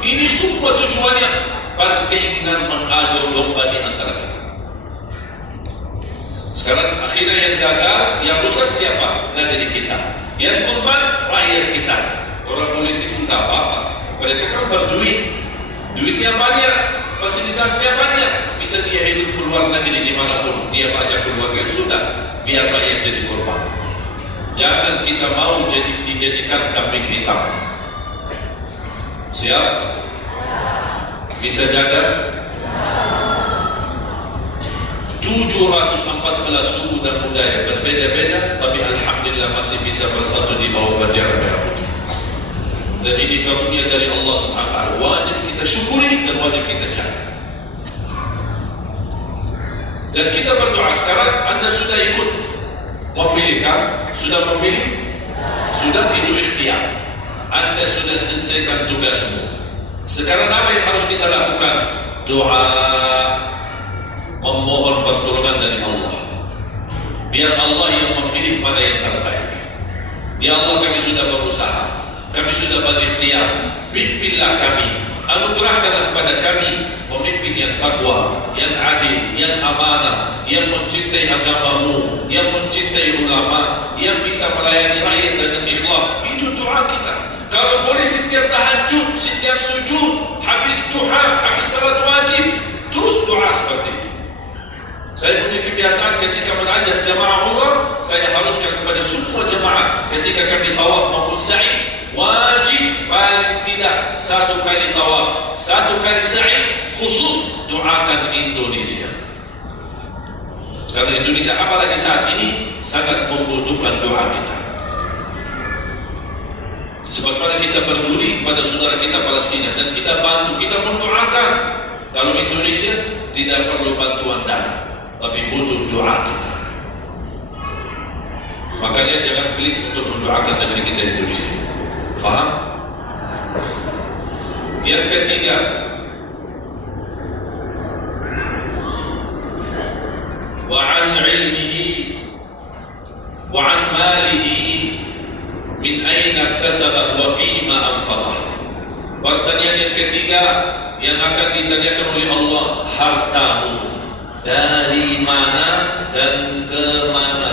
Ini semua tujuannya pada keinginan mengadu domba di antara kita. Sekarang akhirnya yang gagal, yang rusak siapa? Negeri kita. Yang korban rakyat kita. Orang politis entah apa-apa. Mereka kan berduit. Duitnya banyak, fasilitasnya banyak, bisa dia hidup keluar negeri dimanapun, dia pajak keluarga, sudah, biar rakyat jadi korban. Jangan kita mau dijadikan kambing hitam. Siap? Bisa jaga? 714 suku dan budaya berbeda-beda, tapi alhamdulillah masih bisa bersatu di bawah bendera merah putih. Dan ini karunia dari Allah Subhanahu wa taala. Wajib kita syukuri dan wajib kita jaga. Dan kita berdoa sekarang, anda sudah ikut memilih kan? Sudah memilih? Sudah, itu ikhtiar. Anda sudah selesaikan tugasmu. Sekarang apa yang harus kita lakukan? Doa, memohon pertolongan dari Allah. Biar Allah yang memilih mana yang terbaik. Ya Allah, kami sudah berusaha, kami sudah berikhtiar, pimpinlah kami, anugerahkanlah kepada kami pemimpin yang takwa, yang adil, yang amanah, yang mencintai agamamu, yang mencintai ulama, yang bisa melayani rakyat dengan ikhlas. Itu doa kita. Kalau boleh setiap tahajud, setiap sujud, habis duha, habis salat wajib, terus doa seperti itu. Saya punya kebiasaan ketika mengajak jamaah umrah, saya haruskan kepada semua jamaah ketika kami tawaf maupun sa'i, wajib paling tidak 1 kali tawaf, 1 kali sa'i, khusus doakan Indonesia. Karena Indonesia apalagi saat ini sangat membutuhkan doa kita. Sebagaimana kita peduli pada saudara kita Palestina dan kita bantu, kita mendoakan. Kalau Indonesia tidak perlu bantuan dana, tapi butuh doa kita. Makanya jangan pelit untuk mendoakan negeri kita Indonesia. Faham? Yang ketiga, wa an ilmihi wa an malihi min aina iktasaba wa fima anfaqah. Pertanyaan yang ketiga, yang akan ditanyakan oleh Allah, hartamu dari mana dan ke mana.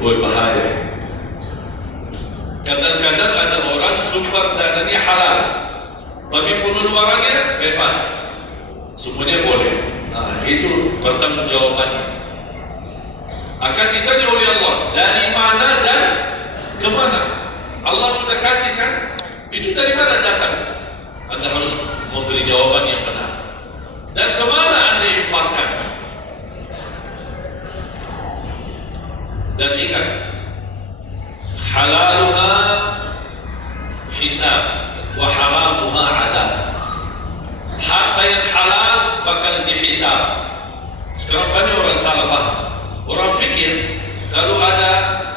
Bahaya. Kadang-kadang ada orang sumber dananya halal, tapi pengeluarannya bebas, semuanya boleh. Itu pertanggungjawabannya. Akan ditanya oleh Allah, dari mana dan ke mana. Allah sudah kasihkan, itu dari mana datang? Anda harus memberi jawaban yang benar. Dan ke mana Anda infakkan? Dan ingat, halaluha hisab wa haramuha adab. Harta yang halal bakal dihisab. Sekarang banyak orang salah faham. Orang fikir kalau ada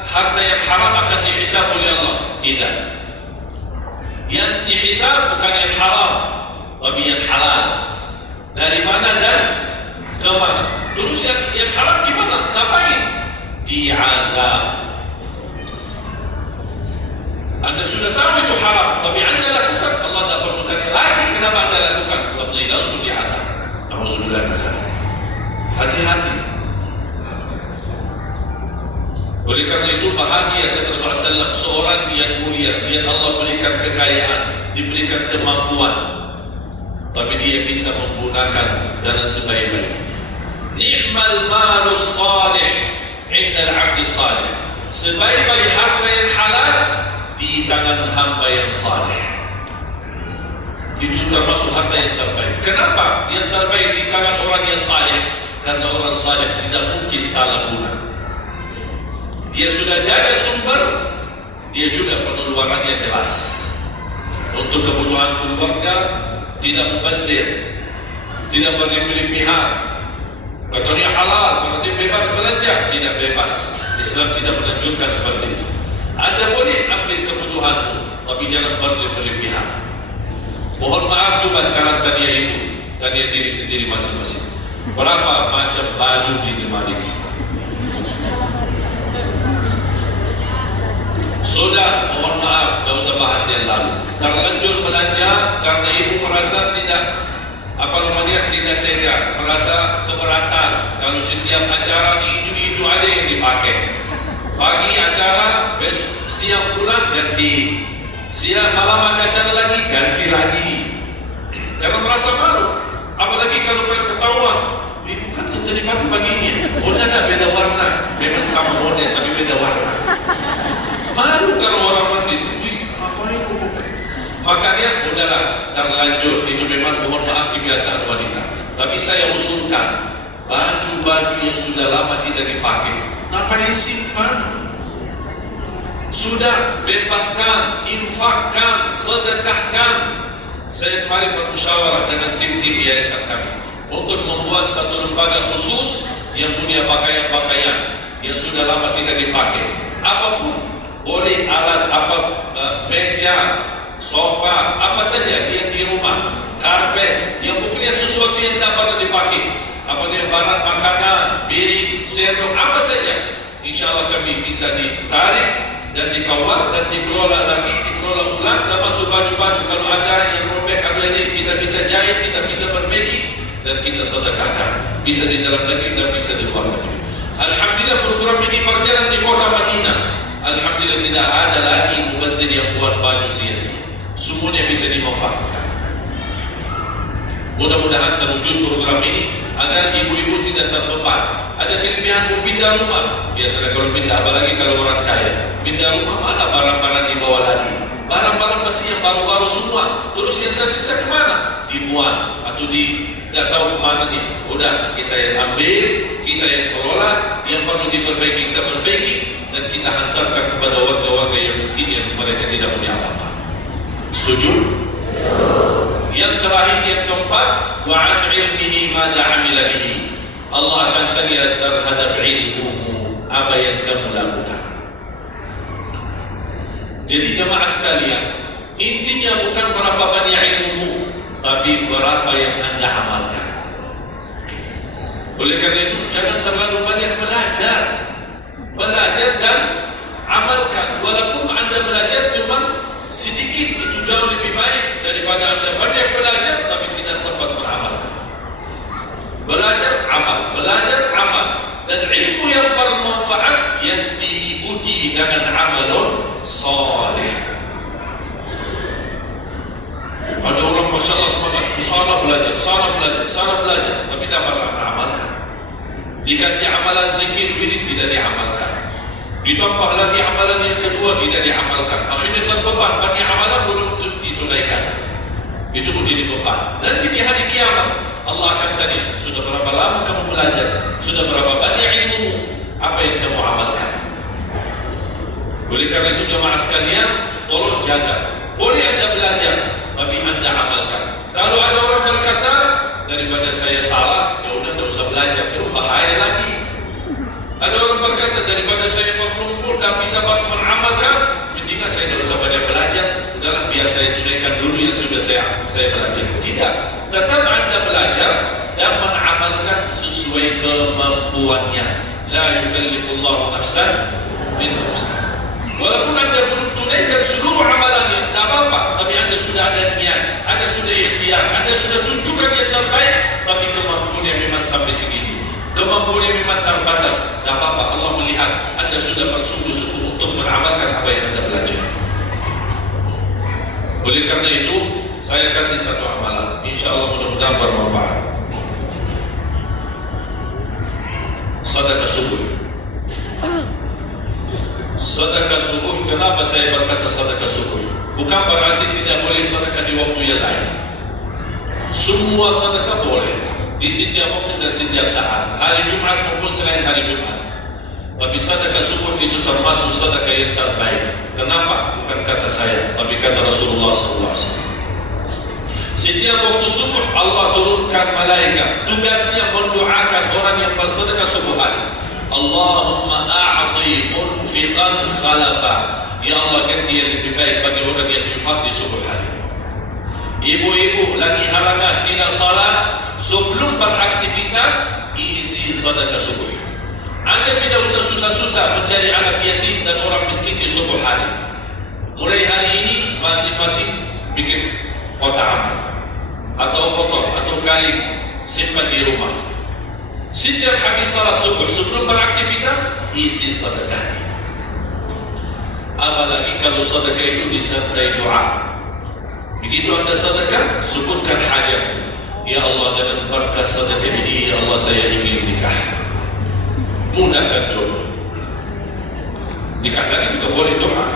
harta yang haram akan dihisab oleh Allah. Tidak. Yang dihisab bukan yang haram, tapi yang halal. Dari mana dan ke mana. Terus yang haram gimana? Ngapain? Diazab. Anda sudah tahu itu haram, tapi Anda lakukan. Allah tak perlu tanya lagi kenapa Anda lakukan. Allah boleh langsung diazab. Alhamdulillah. Hati-hati. Oleh karena itu bahagia kata Rasulullah SAW, seorang yang mulia, yang Allah berikan kekayaan, diberikan kemampuan, tapi dia bisa menggunakan dana sebaik-baiknya. Ni'mal malus salih indal abdi salih. Sebaik-baik harta yang halal di tangan hamba yang saleh. Itu termasuk harta yang terbaik. Kenapa yang terbaik di tangan orang yang saleh? Karena orang saleh tidak mungkin salah guna. Dia sudah jaga sumber, dia juga pengeluarannya jelas. Untuk kebutuhan keluarga, tidak mubazir, tidak berlebih-lebihan. Katanya halal, berarti bebas belanja. Tidak bebas. Islam tidak menunjukkan seperti itu. Anda boleh ambil kebutuhanmu, tapi jangan berlebihan. Mohon maaf, coba sekarang tanya ibu, tanya diri sendiri masing-masing. Berapa macam baju di lemari kita? Sudah, mohon maaf, tidak usah bahas yang lalu. Terlanjur belanja karena ibu merasa tidak tidak tega, merasa keberatan kalau setiap acara itu ada yang dipakai. Pagi acara, besok siang pulang ganti, siang malam ada acara lagi ganti lagi. Karena merasa malu, apalagi kalau ketahuan, itu kan tadi pagi begini, warnanya beda warna, memang sama model tapi beda warna. Malu kalau orang itu, apa yang kau pakai? Makanya udahlah, terlanjur, itu memang mohon maaf kebiasaan wanita. Tapi saya usulkan baju-baju yang sudah lama tidak dipakai, ngapain simpan? Sudah, bebaskan, infakkan, sedekahkan. Saya kemarin bermusyawarah dengan tim-tim yayasan kami untuk membuat satu lembaga khusus yang punya pakaian-pakaian yang sudah lama tidak dipakai. Apapun, boleh alat apa, meja, sofa, apa saja yang di rumah, karpet, yang pokoknya sesuatu yang tidak pernah dipakai. Apa dia barang makanan, piring, sendok, apa saja. Insya Allah kami bisa ditarik dan dikawal dan dikelola lagi, dikelola ulang, termasuk baju-baju. Kalau ada yang robek, ada yang kita bisa jahit, kita bisa perbaiki dan kita sedekahkan. Bisa di dalam negeri dan bisa di luar negeri. Alhamdulillah program ini berjalan di kota Madinah. Alhamdulillah tidak ada lagi mubazir yang buat baju sia-sia. Semuanya bisa dimanfaatkan. Mudah-mudahan terwujud program ini agar ibu-ibu tidak terbeban. Ada kelebihan mau pindah rumah. Biasanya kalau pindah, apalagi kalau orang kaya, pindah rumah mana barang-barang dibawa lagi? Barang-barang pasti yang baru-baru semua. Terus yang tersisa kemana? Dibuang atau tidak tahu kemana nih. Udah kita yang ambil, kita yang kelola, yang perlu diperbaiki kita perbaiki, dan kita hantarkan kepada warga-warga yang miskin yang mereka tidak punya apa-apa. Setuju? Yang terakhir, yang keempat, wa an ilmihi ma amila bihi. Allah akan tanya terhadap ilmumu, apa yang kamu lakukan. Jadi jemaah sekalian, intinya bukan berapa banyak ilmumu, tapi berapa yang Anda amalkan. Oleh karena itu, jangan terlalu banyak belajar. Belajar dan amalkan. Walaupun Anda belajar cuma sedikit, itu jauh lebih baik daripada daripada Anda banyak belajar tapi tidak sempat beramalkan. Belajar amal, belajar amal, dan ilmu yang bermanfaat yang diikuti dengan amalun saleh. Ada orang Masya Allah semangat, sana belajar, tapi tak pernah beramalkan. Dikasih amalan zikir ini tidak diamalkan, ditambah lagi amalan yang kedua tidak diamalkan, akhirnya terbeban, banyak amalan belum ditunaikan. Itu menjadi beban. Nanti di hari kiamat Allah akan tanya, sudah berapa lama kamu belajar? Sudah berapa banyak ilmu? Apa yang kamu amalkan? Oleh karena itu jemaah sekalian, tolong jaga. Boleh Anda belajar, tapi Anda amalkan. Kalau ada orang berkata, daripada saya salah, ya udah tidak usah belajar, itu bahaya lagi. Ada orang berkata, daripada saya berlumpur dan bisa mengamalkan, mendingan saya tidak usah banyak belajar, udahlah biar saya tunaikan dulu yang sudah saya belajar. Tidak, tetap Anda belajar dan mengamalkan sesuai kemampuannya. La yukallifullahu nafsan illa wus'aha. Walaupun Anda belum tunaikan seluruh amalannya, tidak apa-apa, tapi Anda sudah ada niat, Anda sudah ikhtiar, Anda sudah tunjukkan yang terbaik, tapi kemampuannya memang sampai segini, kemampuannya memang terbatas, tidak apa-apa. Allah melihat Anda sudah bersungguh-sungguh untuk mengamalkan apa yang Anda belajar. Oleh karena itu, saya kasih satu amalan, insya Allah mudah-mudahan bermanfaat. Sedekah subuh. Sedekah subuh, kenapa saya berkata sedekah subuh? Bukan berarti tidak boleh sedekah di waktu yang lain. Semua sedekah boleh di setiap waktu dan setiap saat, hari Jumat maupun selain hari Jumat. Tapi sedekah subuh itu termasuk sedekah yang terbaik. Kenapa? Bukan kata saya, tapi kata Rasulullah SAW. Setiap waktu subuh Allah turunkan malaikat, tugasnya mendoakan orang yang bersedekah subuh hari. Allahumma a'ti munfiqan khalafa. Ya Allah, ganti yang lebih baik bagi orang yang infak di subuh hari. Ibu-ibu lagi halangan tidak salat, sebelum beraktivitas isi sedekah subuh. Anda tidak usah susah-susah mencari anak yatim dan orang miskin di subuh hari. Mulai hari ini masing-masing bikin kotak amal atau botol atau kaling, simpan di rumah. Setiap habis salat subuh sebelum beraktivitas isi sedekah. Apalagi kalau sedekah itu disertai doa. Begitu Anda sedekah, sebutkan hajat. Ya Allah, dengan berkah sedekah ini, ya Allah, saya ingin nikah. Mudahkan jodoh. Nikah lagi juga boleh doa.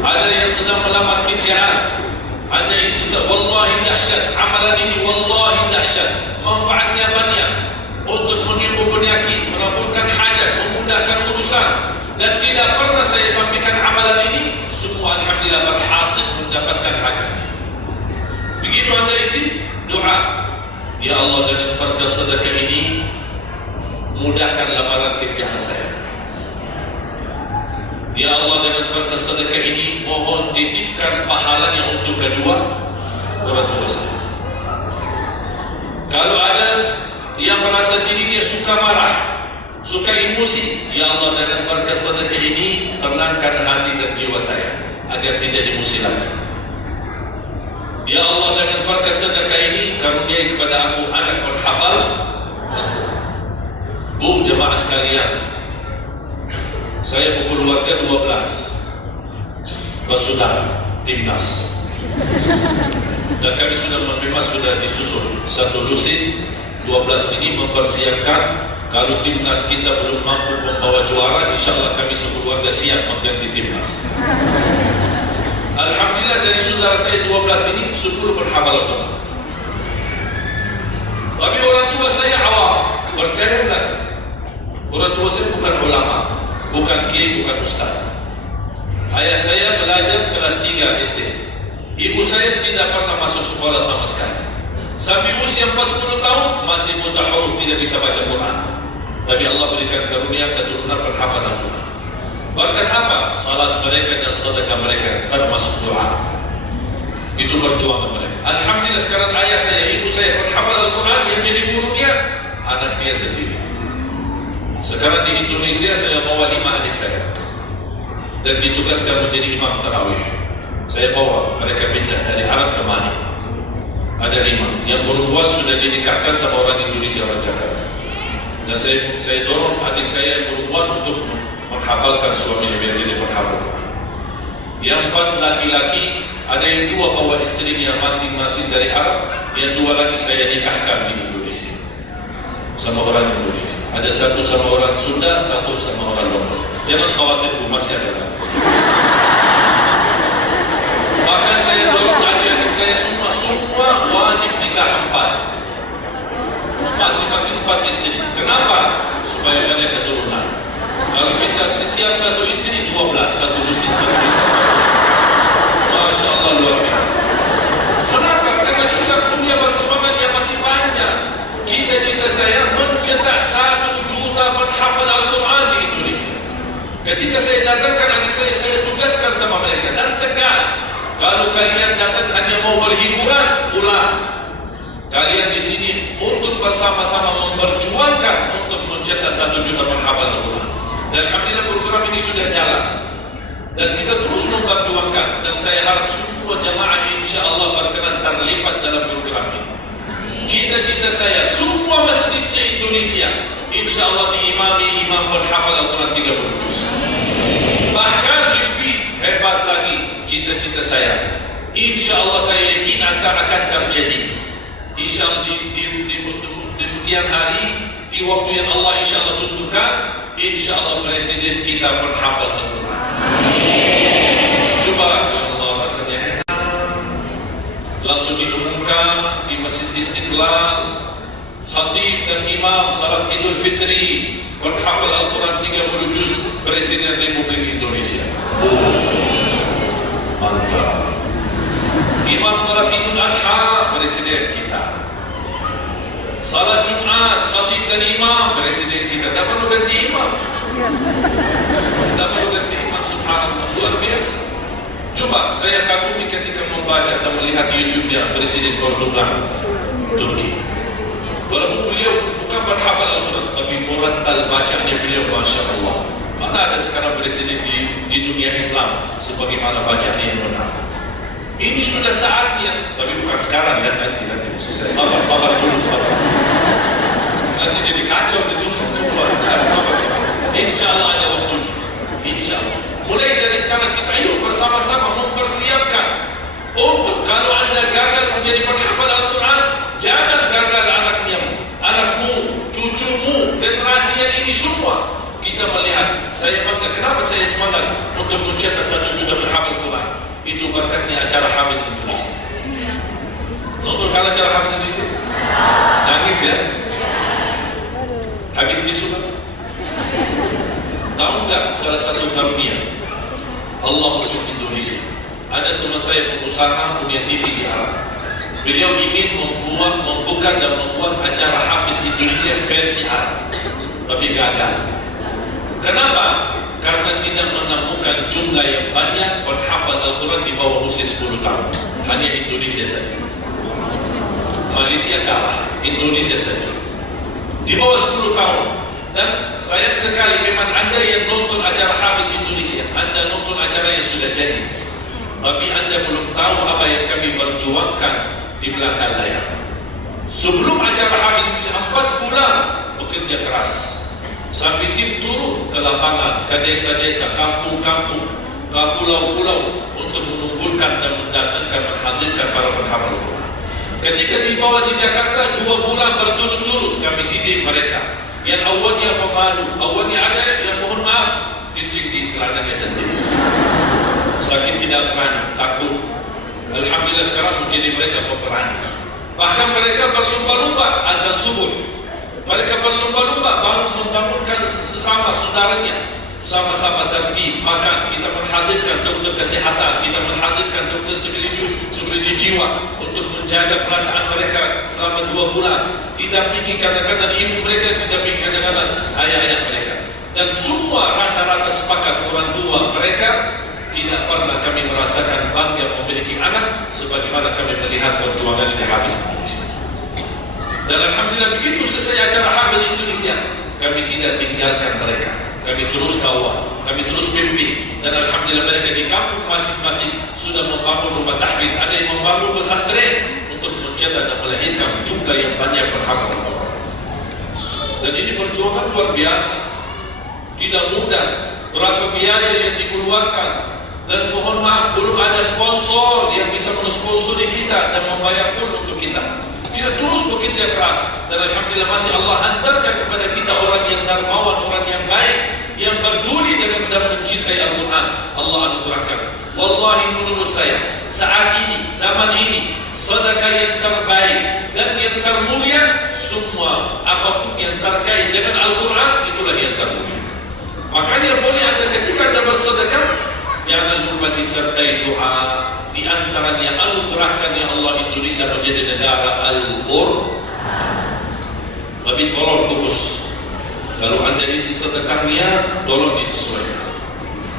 Ada yang sedang melamar kerjaan, Anda isi wallahi dahsyat amalan ini, wallahi dahsyat, manfaatnya banyak untuk menimbul penyakit, menabulkan hajat, memudahkan urusan, dan tidak pernah saya sampaikan amalan ini, semua alhamdulillah berhasil mendapatkan hajat. Begitu Anda isi doa, ya Allah, dengan berkah sedekah ini mudahkan lamaran kerjaan saya. Ya Allah, dengan berkah sedekah ini mohon titipkan pahalanya untuk kedua orang tua saya. Kalau ada yang merasa dirinya suka marah, suka emosi, ya Allah, dengan berkah sedekah ini tenangkan hati dan jiwa saya agar tidak emosi lagi. Ya Allah, dengan berkah sedekah ini karuniai kepada aku anak penghafal. Bu, jemaah sekalian, saya berkeluarga 12 bersaudara, timnas, dan kami memang sudah disusun satu lusin. 12 ini mempersiapkan kalau timnas kita belum mampu membawa juara, insya Allah kami sekeluarga siap mengganti timnas. Alhamdulillah, dari saudara saya 12 ini 10 berhafal Al-Quran. Tapi orang tua saya awam, percaya enggak? Orang tua saya bukan ulama, bukan kiai, bukan ustaz. Ayah saya belajar kelas 3 SD. Ibu saya tidak pernah masuk sekolah sama sekali. Sampai usia 40 tahun masih buta huruf, tidak bisa baca Quran. Tapi Allah berikan karunia keturunan penghafal Al-Quran. Berkat apa? Salat mereka dan sedekah mereka, termasuk doa. Itu perjuangan mereka. Alhamdulillah, sekarang ayah saya, ibu saya penghafal Al-Quran, yang jadi gurunya anaknya sendiri. Sekarang di Indonesia saya bawa 5 adik saya. dan ditugaskan menjadi imam tarawih. Saya bawa mereka pindah dari Arab ke Mani. Ada 5 yang perempuan sudah dinikahkan sama orang Indonesia, orang Jakarta. Dan saya dorong adik saya yang perempuan untuk menghafalkan suaminya biar jadi penghafal Quran. Yang 4 laki-laki, ada yang 2 bawa istrinya masing-masing dari Arab, yang 2 lagi saya nikahkan di Indonesia sama orang Indonesia. Ada 1 sama orang Sunda, 1 sama orang Lombok. Jangan khawatir Bu, masih ada lagi. Bahkan saya dorong adik-adik saya semua wajib nikah 4, masing-masing 4 istri. Kenapa? Supaya banyak keturunan. Kalau bisa setiap 1 istri 12, 1 lusin, 1 lusin, 1 lusin. Masya Allah, luar biasa. Kenapa? Karena kita punya perjuangan yang masih panjang. Cita-cita saya mencetak 1 juta penghafal Al-Quran di Indonesia. Ketika saya datangkan adik saya tugaskan sama mereka dan tegas. Kalau kalian datang hanya mau berhiburan, pulang. Kalian di sini untuk bersama-sama memperjuangkan untuk mencetak 1 juta penghafal Al-Quran. Dan alhamdulillah program ini sudah jalan. Dan kita terus memperjuangkan. Dan saya harap semua jamaah insya Allah berkenan terlibat dalam program ini. Cita-cita saya, semua masjid se-Indonesia insya Allah diimami imam penghafal Al-Quran 30 juz. Bahkan lebih hebat lagi cita-cita saya, insya Allah saya yakin akan terjadi. Insya Allah di kemudian hari, di waktu yang Allah insya Allah tentukan, insya Allah presiden kita penghafal Al-Quran. Coba Allah rasanya langsung diumumkan di Masjid Istiqlal, khatib dan imam salat Idul Fitri penghafal Al-Quran 30 juz, Presiden Republik Indonesia. Mantap. Imam salat Idul Adha, Presiden kita. Salat Jumat, khatib dan imam, Presiden kita. Tak perlu ganti imam. Tak perlu ganti imam, subhanallah, luar biasa. Coba saya kagumi ketika membaca dan melihat YouTube-nya Presiden Erdogan Turki. Walaupun beliau bukan penghafal Al-Quran, tapi murattal bacanya beliau, Masya Allah. Mana ada sekarang presiden di dunia Islam sebagaimana bacanya yang benar. Ini sudah saatnya, tapi bukan sekarang ya, nanti maksud saya sabar dulu. Nanti jadi kacau itu semua. Sabar. Insya Allah ada waktunya. Insya Allah. Mulai dari sekarang kita ayo bersama-sama mempersiapkan untuk kalau anda gagal menjadi penghafal Al-Quran, jangan gagal anakmu, cucumu, generasi yang ini semua. Kita melihat, saya bangga, kenapa saya semangat untuk mencetak 1 juta penghafal Quran. Itu berkatnya acara Hafiz Indonesia. Nonton kan acara Hafiz Indonesia? Nangis ya? Habis tisu kan? Tahu nggak salah satu karunia Allah untuk Indonesia? Ada teman saya pengusaha punya TV di Arab. Beliau ingin membuka dan membuat acara Hafiz Indonesia versi Arab, tapi gagal. Kenapa? Karena tidak menemukan jumlah yang banyak penghafal Al-Quran di bawah usia 10 tahun. Hanya Indonesia saja. Malaysia kalah, Indonesia saja di bawah 10 tahun. Dan sayang sekali memang anda yang nonton acara Hafiz Indonesia, anda nonton acara yang sudah jadi, tapi anda belum tahu apa yang kami perjuangkan di belakang layar. Sebelum acara Hafiz Indonesia 4 bulan bekerja keras, sampai tim turun ke lapangan, ke desa-desa, kampung-kampung, ke pulau-pulau untuk menunggulkan dan mendatangkan, menghadirkan para penghafal Al-Quran. Ketika dibawa di Jakarta 2 bulan berturut-turut kami didik mereka. Yang awalnya pemalu, awalnya ada yang mohon maaf kencing di celananya sendiri, sakit tidak berani, takut. Alhamdulillah sekarang menjadi mereka pemberani. Bahkan mereka berlomba-lomba azan subuh. Mereka berlomba-lomba baru membangunkan sesama saudaranya. Sama-sama tertib makan. Kita menghadirkan dokter kesehatan, kita menghadirkan dokter psikologi jiwa untuk menjaga perasaan mereka selama 2 bulan. Didampingi kadang-kadang ibu mereka, didampingi kadang-kadang ayah-ayah mereka. Dan semua rata-rata sepakat orang tua mereka tidak pernah kami merasakan bangga memiliki anak sebagaimana kami melihat perjuangan di Hafiz Indonesia. Dan alhamdulillah begitu selesai acara Hafiz Indonesia, kami tidak tinggalkan mereka. Kami kami terus kawal, kami terus pimpin. Dan alhamdulillah mereka di kampung masing-masing sudah membangun rumah tahfiz, ada yang membangun pesantren untuk mencetak dan melahirkan jumlah yang banyak penghafal Al-Quran. Dan ini perjuangan luar biasa, tidak mudah. Berapa biaya yang dikeluarkan, dan mohon maaf belum ada sponsor yang bisa mensponsori kita dan membayar full untuk kita. Kita terus bekerja keras, dan alhamdulillah masih Allah hantarkan kepada kita orang yang dermawan, orang yang baik, yang peduli dan mencintai Al-Quran. Allah anugerahkan. Wallahi menurut saya saat ini, zaman ini, sedekah yang terbaik dan yang termulia, semua apapun yang terkait dengan Al-Quran itulah yang termulia. Makanya boleh ada ketika Anda bersedekah, jangan lupa disertai doa. Di antaranya anugerahkan ya Allah Indonesia menjadi negara Al-Quran. Tapi tolong fokus. Kalau Anda isi sedekahnya, tolong disesuaikan.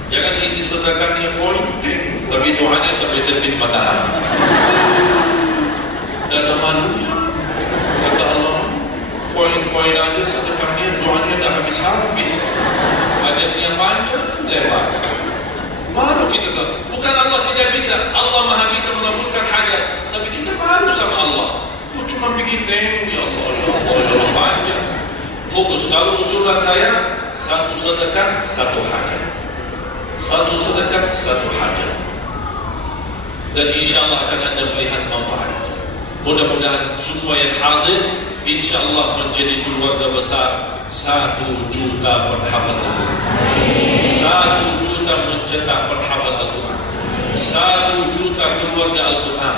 Jangan isi sedekahnya pointing, tapi doanya sampai terbit matahari. Tidak ada malunya. Kata Allah, poin-poin aja sedekahnya, doanya dah habis-habis. Hajatnya panjang, lebar. Malu kita sama. Bukan Allah tidak bisa, Allah maha bisa mengabulkan hajat, tapi kita malu sama Allah. Oh, cuma bikin teng, ya Allah, ya Allah, ya Allah, panjang. Fokus. Kalau usulan saya, satu sedekah, satu hajat. Satu sedekah, satu hajat. Dan insya Allah akan Anda melihat manfaat. Mudah-mudahan semua yang hadir, insya Allah menjadi keluarga besar 1 juta penghafal Al-Quran. 1 juta mencetak penghafal Al-Quran. 1 juta keluarga Al-Quran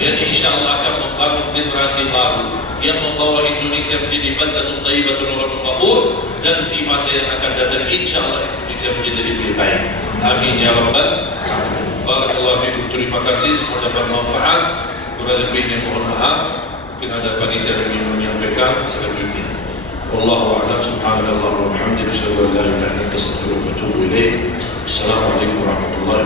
yang insya Allah akan membangun generasi baru yang membawa Indonesia menjadi baldatun thayyibatun wa rabbun ghafur, dan di masa yang akan datang insya Allah Indonesia menjadi lebih baik. Amin ya rabbal alamin. Barakallahu fikum. Terima kasih, semoga bermanfaat. Kurang lebihnya mohon maaf. Mungkin ada panitia yang menyampaikan selanjutnya. Wallahu a'lam. Subhanallah wa bihamdihi, asyhadu an la ilaha illa anta, astaghfiruka wa atubu ilaik. Assalamualaikum warahmatullahi wabarakatuh.